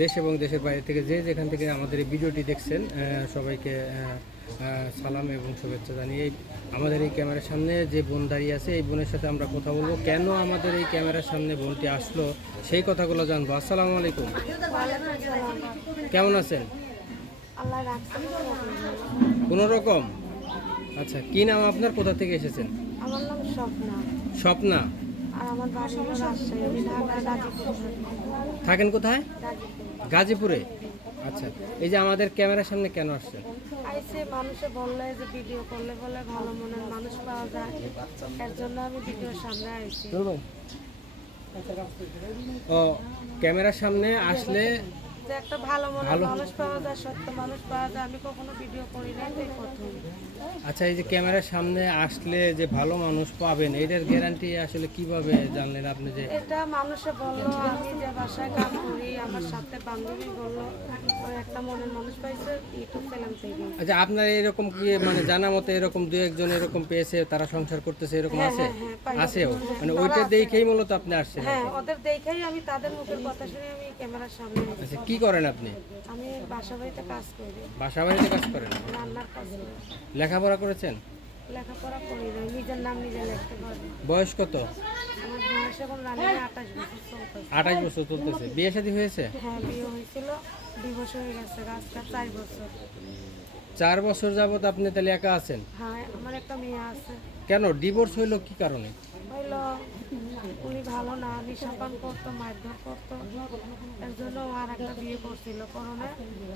দেশ এবং দেশের বাইরে থেকে যে যেখান থেকে আমাদের এই ভিডিওটি দেখছেন সবাইকে সালাম এবং শুভেচ্ছা জানিয়ে আমাদের এই ক্যামেরার সামনে যে বোন দাঁড়িয়ে আছে এই বোনের সাথে আমরা কথা বলবো, কেন আমাদের এই ক্যামেরার সামনে বোনটি আসলো সেই কথাগুলো জানবো। আসসালামু আলাইকুম, কেমন আছেন? কোনো রকম। আচ্ছা, কি নাম আপনার, কোথা থেকে এসেছেন? আমার নাম স্বপ্না। স্বপ্না। আর আমার বাড়ি হলো রাজশাহী। আমি ঢাকায় গাজীপুরে থাকেন কোথায়? গাজীপুরে। গাজীপুরে। আচ্ছা, এই যে আমাদের ক্যামেরার সামনে কেন আসছেন? আইসে মানুষে বললে যে ভিডিও করলে বলে ভালো মনের মানুষ পাওয়া যায়, এর জন্য আমি ভিডিওর সামনে আইছি। ও, ক্যামেরার সামনে আসলে যে একটা ভালো মনের মানুষ পাওয়া যায়, সত্য মানুষ পাওয়া যায়, আমি কখনো ভিডিও করি নাই, তাই প্রথম। আচ্ছা, এই যে ক্যামেরার সামনে আসলে যে ভালো মানুষ পাবেন, এটার গ্যারান্টি আসলে কিভাবে জানলেন আপনি? যে এটা মানুষে বললো, আমি যে বাসায় কাজ করি, আমার সাথে বান্ধবী বললো ওই একটা মনের মানুষ পাইছে ইউটিউব চ্যানেল থেকে। আচ্ছা, আপনার এরকম কি মানে জানা মতো এরকম দু একজন এরকম পেয়েছে, তারা সংসার করতেছে, এরকম আছে? আছেও, মানে ওইটা দেখেই মূলত আপনি আসছেন? হ্যাঁ, ওদের দেখেই আমি তাদের মুখের কথা শুনে আমি ক্যামেরার সামনে এসেছি। আচ্ছা, কি করেন আপনি? আমি বাসা বাড়িতে কাজ করি, বাসা বাড়িতে কাজ করেন? রান্নার কাজ করি। লেখাপড়া করেছেন? লেখাপড়া করি না, নিজের নাম নিজে লিখতে পারি। বয়স কত? আমার বয়স এখন রানিং 28 বছর চলতেছে। 28 বছর চলতেছে। বিয়ে শাদী হয়েছে? হ্যাঁ, বিয়ে হয়েছিল, ডিভোর্স হয়ে গেছে আজকে 4 বছর। 4 বছর যাবত আপনি তাহলে একা আছেন? হ্যাঁ, আমার একটা মেয়ে আছে। কেন ডিভোর্স হইলো, কি কারণে? হইলো উনি ভালো না, নিশাপান করতো, মারধর করতো, এর জন্য ও আর একটা বিয়ে করছিল। করোনা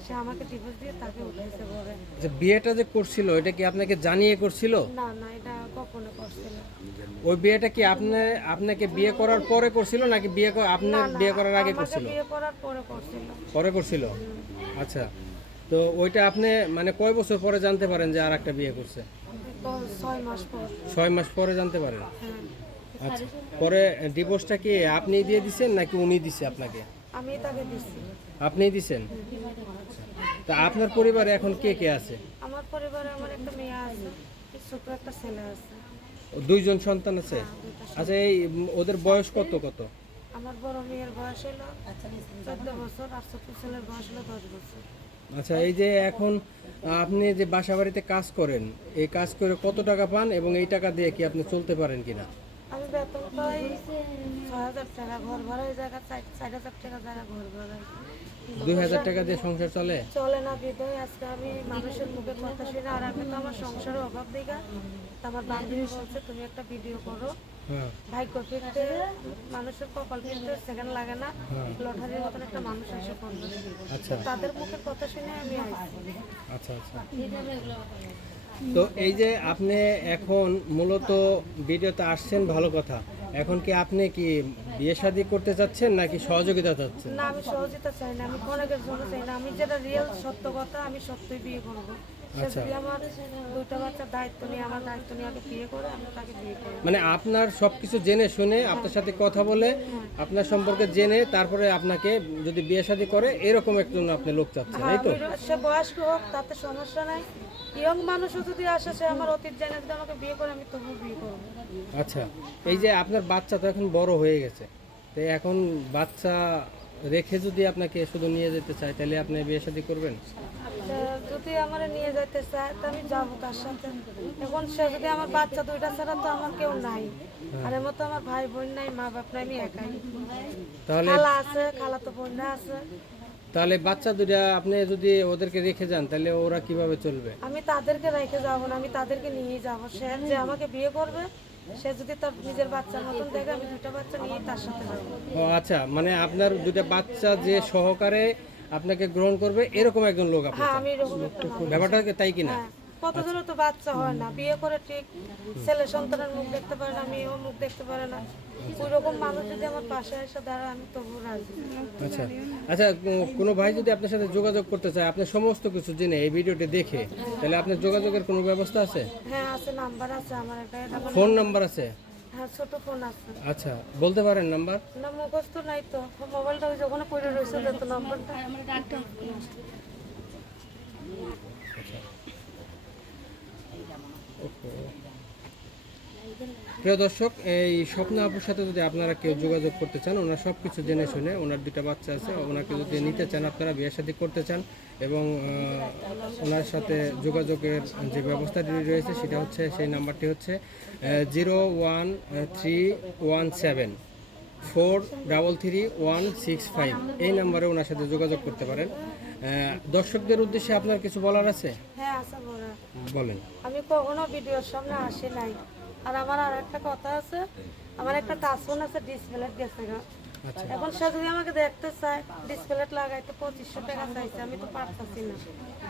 সে আমাকে ডিভোর্স দিয়ে তাকে উঠেছে বলে। আচ্ছা, বিয়েটা যে করছিল এটা কি আপনাকে জানিয়ে করছিল? না না, এটা গোপনে করছিল। ওই বিয়েটা কি আপনাকে বিয়ে করার পরে করছিল নাকি আপনার বিয়ে করার আগে আমাকে করছিল? বিয়ে করার পরে করছিল। পরে করছিল। আচ্ছা, তো ওইটা আপনি মানে কয় বছর পরে জানতে পারেন যে আর একটা বিয়ে করছে? তো 6 মাস পর। 6 মাস পরে জানতে পারেন? হ্যাঁ, আচ্ছা, পরে ডিভোর্সটা কি আপনিই দিয়ে দিছেন নাকি উনি দিছে আপনাকে? আমি তাকে দিচ্ছি। আপনিই দিছেন। তা আপনার পরিবারে এখন কে কে আছে? আমার পরিবারে আমার একটা মেয়ে আছে, ছোট একটা ছেলে আছে। দুইজন সন্তান আছে? আচ্ছা, এই ওদের বয়স কত কত? আমার বড় মেয়ের বয়স হলো 14 বছর, আর ছোট ছেলের বয়স হলো 10 বছর। আচ্ছা, এই যে এখন আপনি যে বাসা বাড়িতে কাজ করেন, এই কাজ করে কত টাকা পান এবং এই টাকা দিয়ে কি আপনি চলতে পারেন কিনা? আমি বেতন পাই 6,000 টাকা, ঘর ভাড়া এই জায়গা 4,000 টাকা জায়গা ঘর ভাড়া। 2000 টাকা দিয়ে সংসার চলে? চলে না বিধায় আজকে আমি মানুষের মুখের কথা শুনে, আর আমি তো আমার সংসারের অভাব দেখা আমার বান্ধবী বলছে তুমি একটা ভিডিও করো, হ্যাঁ। ভাগ্য ফিরতে মানুষের কপাল ফিরতে সেকেন্ড লাগে না, লটারির মতন একটা মানুষ এসে করবে। আচ্ছা তাদের মুখের কথা শুনে আমি আইছি। আচ্ছা আচ্ছা। তো এই যে আপনি এখন মূলত ভিডিওতে আসছেন, ভালো কথা। এখন কি আপনি কি বিয়ে শাদী করতে চাচ্ছেন নাকি সহযোগিতা চাচ্ছেন? না, আমি সহযোগিতা চাই না, আমি অনেকের জন্য চাই না, আমি যেটা রিয়েল সত্য কথা, আমি সত্যই বিয়ে করবো। সে আচ্ছা। যদি আমার 2টা বাচ্চার দায়িত্ব নিয়ে, আমার দায়িত্ব নিয়ে আগে বিয়ে করে, আমি তাকে বিয়ে করবো। মানে আপনার সবকিছু জেনে শুনে আপনার সাথে কথা বলে আপনার সম্পর্কে জেনে তারপরে আপনাকে যদি বিয়ে শাদী করে এরকম একজন আপনি লোক চাচ্ছেন, হ্যাঁ, এই তো? সে বয়স্ক হোক তাতে সমস্যা নাই, ইয়ং মানুষও যদি আসে, সে আমার অতীত জেনে যদি আমাকে বিয়ে করে, আমি তবু বিয়ে করবো। আচ্ছা, এই যে আপনার বাচ্চা তো এখন বড় হয়ে গেছে, তো এখন বাচ্চা রেখে যদি আপনাকে শুধু নিয়ে যেতে চায় তাহলে আপনি বিয়ে শাদী করবেন? সে যদি আমার নিয়ে যাইতে চায় তো আমি যাবো তার সাথে। এখন সে যদি আমার বাচ্চা 2টা ছাড়া তো আমার কেউ নাই, আর এর মতো আমার ভাই বোন নাই, মা বাপ নাই, আমি একাই। তাহলে খালা আছে, খালা তো বোন আছে। তাহলে বাচ্চা দুটা আপনি যদি ওদেরকে রেখে যান তাহলে ওরা কিভাবে চলবে? আমি তাদেরকে রেখে যাবো না, আমি তাদেরকে নিয়ে যাব। সে যে আমাকে বিয়ে করবে, সে যদি তার নিজের বাচ্চার মতন দেখে, আমি 2টা বাচ্চা নিয়ে তার সাথে যাবো। ও আচ্ছা, মানে আপনার দুটা বাচ্চা যে সহকারে আপনাকে গ্রহণ করবে এরকম একজন লোক আপনি হ্যাঁ, চান? আমি এরকম একটা মানুষ। ব্যাপারটা কি তাই কিনা? হ্যাঁ, কতজনের তো বাচ্চা হয় না, বিয়ে করে ঠিক ছেলে সন্তানের মুখ দেখতে পারে না, মেয়েও মুখ দেখতে পারে না, ওই রকম মানুষ যদি আমার পাশে এসে দাঁড়ায়, আমি তবু রাজি। আচ্ছা আচ্ছা, কোনো ভাই যদি আপনার সাথে যোগাযোগ করতে চায় আপনি সমস্ত কিছু জেনে এই ভিডিওটি দেখে, তাহলে আপনার যোগাযোগের কোনো ব্যবস্থা আছে? হ্যাঁ আছে, নাম্বার আছে আমার একটা, এটা আমার- ফোন নাম্বার আছে? হ্যাঁ, ছোট ফোন আছে। আচ্ছা, বলতে পারেন নাম্বার? না, মুখস্থ নাই তো, মোবাইলটা ওই যখন পড়ে রয়েছে তো নাম্বারটা। ওহো। প্রিয় দর্শক, এই স্বপ্ন আপুর সাথে যদি আপনারা কেউ যোগাযোগ করতে চান, ওনার সব কিছু জেনে শুনে, ওনার 2টা বাচ্চা আছে, ওনাকে যদি নিতে চান, আপনারা বিয়ে শাদী করতে চান এবং ওনার সাথে যোগাযোগের যে ব্যবস্থাটি রয়েছে সেটা হচ্ছে, সেই নাম্বারটি হচ্ছে 01317433165। এই নাম্বারে ওনার সাথে যোগাযোগ করতে পারেন। দর্শকদের উদ্দেশ্যে আপনার কিছু বলার আছে? হ্যাঁ আশা করা বলেন। আমি কখনো ভিডিওর সামনে আসি নাই। আর আমার আর একটা কথা আছে, আমার একটা টাচফোন আছে, ডিসপ্লে গেছে গা। আচ্ছা এখন সে যদি আমাকে দেখতে চায়, ডিসপ্লে লাগাইতে 2500 টাকা চাইছে, আমি তো পারতাছি না।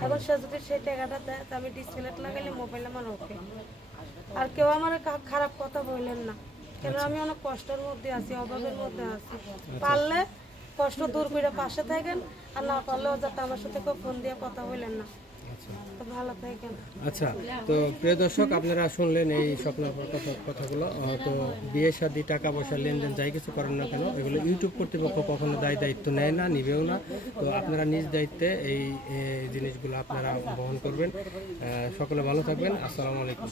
এখন সে যদি সেই টাকাটা দেয়, তো আমি ডিসপ্লে লাগাইলে মোবাইল আমার ওকে। আর কেউ আমার খারাপ কথা বললেন না, কেন আমি অনেক কষ্টের মধ্যে আছি, অভাবের মধ্যে আছি। পারলে কষ্ট দূর করে পাশে থাকেন, আর না পারলেও যাতে আমার সাথে কেউ ফোন দিয়ে কথা বললেন না। তো ভালো থাকেন। আচ্ছা, তো প্রিয় দর্শক, আপনারা শুনলেন এই স্বপ্নের কথাগুলো। তো বিয়ে শাদী, টাকা পয়সা, লেনদেন যাই কিছু করেন না কেন, এগুলো ইউটিউব কর্তৃপক্ষ কখনো দায়িত্ব নেয় না, নিবেও না। তো আপনারা নিজ দায়িত্বে এই জিনিসগুলো আপনারা বহন করবেন। সকলে ভালো থাকবেন। আসসালামু আলাইকুম।